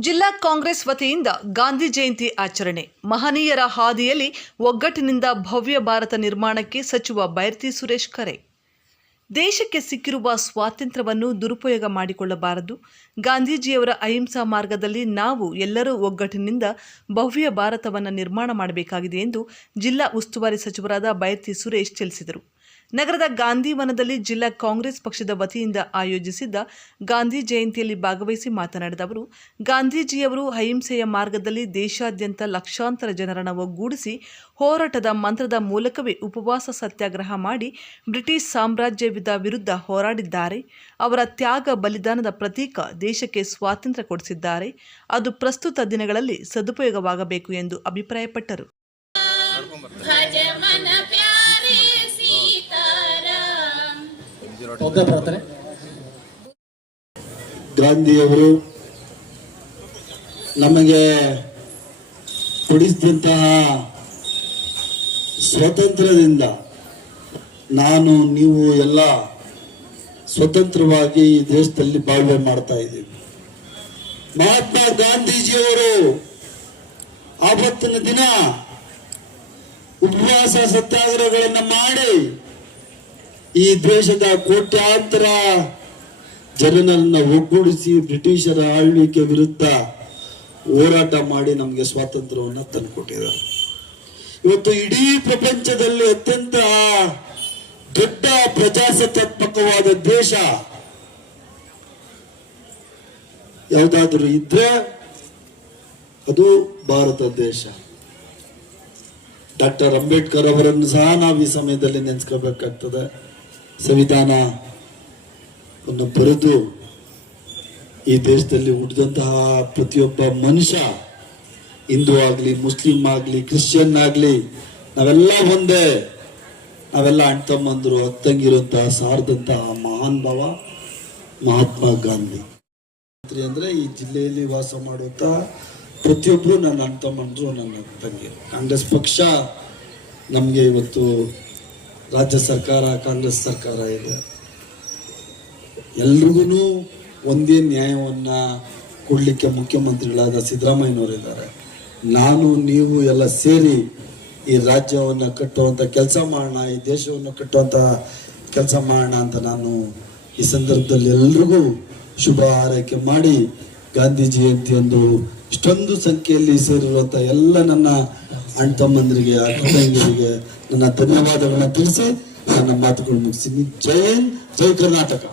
ಜಿಲ್ಲಾ ಕಾಂಗ್ರೆಸ್ ವತಿಯಿಂದ ಗಾಂಧಿ ಜಯಂತಿ ಆಚರಣೆ. ಮಹನೀಯರ ಹಾದಿಯಲ್ಲಿ ಒಗ್ಗಟ್ಟಿನಿಂದ ಭವ್ಯ ಭಾರತ ನಿರ್ಮಾಣಕ್ಕೆ ಸಚಿವ ಬೈರ್ತಿ ಸುರೇಶ್ ಕರೆ. ದೇಶಕ್ಕೆ ಸಿಕ್ಕಿರುವ ಸ್ವಾತಂತ್ರ್ಯವನ್ನು ದುರುಪಯೋಗ ಮಾಡಿಕೊಳ್ಳಬಾರದು. ಗಾಂಧೀಜಿಯವರ ಅಹಿಂಸಾ ಮಾರ್ಗದಲ್ಲಿ ನಾವು ಎಲ್ಲರೂ ಒಗ್ಗಟ್ಟಿನಿಂದ ಭವ್ಯ ಭಾರತವನ್ನು ನಿರ್ಮಾಣ ಮಾಡಬೇಕಾಗಿದೆ ಎಂದು ಜಿಲ್ಲಾ ಉಸ್ತುವಾರಿ ಸಚಿವರಾದ ಬೈರ್ತಿ ಸುರೇಶ್ ತಿಳಿಸಿದರು. ನಗರದ ಗಾಂಧಿ ವನದಲ್ಲಿ ಜಿಲ್ಲಾ ಕಾಂಗ್ರೆಸ್ ಪಕ್ಷದ ವತಿಯಿಂದ ಆಯೋಜಿಸಿದ್ದ ಗಾಂಧಿ ಜಯಂತಿಯಲ್ಲಿ ಭಾಗವಹಿಸಿ ಮಾತನಾಡಿದ ಅವರು, ಗಾಂಧೀಜಿಯವರು ಅಹಿಂಸೆಯ ಮಾರ್ಗದಲ್ಲಿ ದೇಶಾದ್ಯಂತ ಲಕ್ಷಾಂತರ ಜನರನ್ನು ಒಗ್ಗೂಡಿಸಿ ಹೋರಾಟದ ಮಂತ್ರದ ಮೂಲಕವೇ ಉಪವಾಸ ಸತ್ಯಾಗ್ರಹ ಮಾಡಿ ಬ್ರಿಟಿಷ್ ಸಾಮ್ರಾಜ್ಯದ ವಿರುದ್ಧ ಹೋರಾಡಿದ್ದಾರೆ. ಅವರ ತ್ಯಾಗ ಬಲಿದಾನದ ಪ್ರತೀಕ ದೇಶಕ್ಕೆ ಸ್ವಾತಂತ್ರ್ಯ ಕೊಡಿಸಿದ್ದಾರೆ. ಅದು ಪ್ರಸ್ತುತ ದಿನಗಳಲ್ಲಿ ಸದುಪಯೋಗವಾಗಬೇಕು ಎಂದು ಅಭಿಪ್ರಾಯಪಟ್ಟರು. ಗಾಂಧಿಯವರು ನಮಗೆ ಕೊಡಿಸಿದಂತಹ ಸ್ವತಂತ್ರದಿಂದ ನಾನು, ನೀವು ಎಲ್ಲ ಸ್ವತಂತ್ರವಾಗಿ ಈ ದೇಶದಲ್ಲಿ ಬಾಳ್ವೆ ಮಾಡ್ತಾ ಇದ್ದೀವಿ. ಮಹಾತ್ಮ ಗಾಂಧೀಜಿಯವರು ಆವತ್ತಿನ ದಿನ ಉಪವಾಸ ಸತ್ಯಾಗ್ರಹಗಳನ್ನು ಮಾಡಿ ಈ ದೇಶದ ಕೋಟ್ಯಾಂತರ ಜನರನ್ನ ಒಗ್ಗೂಡಿಸಿ ಬ್ರಿಟಿಷರ ಆಳ್ವಿಕೆ ವಿರುದ್ಧ ಹೋರಾಟ ಮಾಡಿ ನಮಗೆ ಸ್ವಾತಂತ್ರ್ಯವನ್ನು ತಂದುಕೊಟ್ಟಿದ್ದಾರೆ. ಇವತ್ತು ಇಡೀ ಪ್ರಪಂಚದಲ್ಲಿ ಅತ್ಯಂತ ದೊಡ್ಡ ಪ್ರಜಾಸತ್ತಾತ್ಮಕವಾದ ದೇಶ ಯಾವುದಾದ್ರೂ ಇದ್ರೆ ಅದು ಭಾರತ ದೇಶ. ಡಾಕ್ಟರ್ ಅಂಬೇಡ್ಕರ್ ಅವರನ್ನು ಸಹ ನಾವು ಈ ಸಮಯದಲ್ಲಿ ನೆನೆಸ್ಕೋಬೇಕಾಗ್ತದೆ. ಸಂವಿಧಾನ ಅನ್ನು ಬರೆದು ಈ ದೇಶದಲ್ಲಿ ಹುಟ್ಟಿದಂತಹ ಪ್ರತಿಯೊಬ್ಬ ಮನುಷ್ಯ ಹಿಂದೂ ಆಗಲಿ, ಮುಸ್ಲಿಂ ಆಗಲಿ, ಕ್ರಿಶ್ಚಿಯನ್ ಆಗಲಿ, ನಾವೆಲ್ಲ ಒಂದೇ. ನಾವೆಲ್ಲ ಅಣ್ತಮ್ಮಂದರು, ಅತ್ತಂಗಿರುವಂತಹ, ಸಾರದಂತಹ ಮಹಾನ್ ಭಾವ ಮಹಾತ್ಮ ಗಾಂಧಿ. ಅಂದರೆ ಈ ಜಿಲ್ಲೆಯಲ್ಲಿ ವಾಸ ಮಾಡುವಂತಹ ಪ್ರತಿಯೊಬ್ಬರು ನನ್ನ ಅಣ್ಣ ತಮ್ಮಂದ್ರು ನನ್ನ ತಂಗಿ. ಕಾಂಗ್ರೆಸ್ ಪಕ್ಷ ನಮಗೆ ಇವತ್ತು ರಾಜ್ಯ ಸರ್ಕಾರ, ಕಾಂಗ್ರೆಸ್ ಸರ್ಕಾರ ಇದೆ. ಎಲ್ರಿಗೂ ಒಂದೇ ನ್ಯಾಯವನ್ನು ಕೊಡಲಿಕ್ಕೆ ಮುಖ್ಯಮಂತ್ರಿಗಳಾದ ಸಿದ್ದರಾಮಯ್ಯನವರಿದ್ದಾರೆ ನಾನು, ನೀವು ಎಲ್ಲ ಸೇರಿ ಈ ರಾಜ್ಯವನ್ನು ಕಟ್ಟುವಂಥ ಕೆಲಸ ಮಾಡೋಣ, ಈ ದೇಶವನ್ನು ಕಟ್ಟುವಂಥ ಕೆಲಸ ಮಾಡೋಣ ಅಂತ ನಾನು ಈ ಸಂದರ್ಭದಲ್ಲಿ ಎಲ್ರಿಗೂ ಶುಭ ಆರೈಕೆ ಮಾಡಿ ಗಾಂಧಿ ಜಯಂತಿಯಂದು ಇಷ್ಟೊಂದು ಸಂಖ್ಯೆಯಲ್ಲಿ ಸೇರಿರುವಂತಹ ಎಲ್ಲ ನನ್ನ ಅಣ್ಣ ತಮ್ಮಂದಿರಿಗೆ ಅಕ್ಕ ತಂಗಿಯರಿಗೆ ನನ್ನ ಧನ್ಯವಾದಗಳನ್ನ ತಿಳಿಸಿ ನನ್ನ ಮಾತುಗಳು ಮುಗಿಸಿ ಜಯ ಜೈ ಕರ್ನಾಟಕ.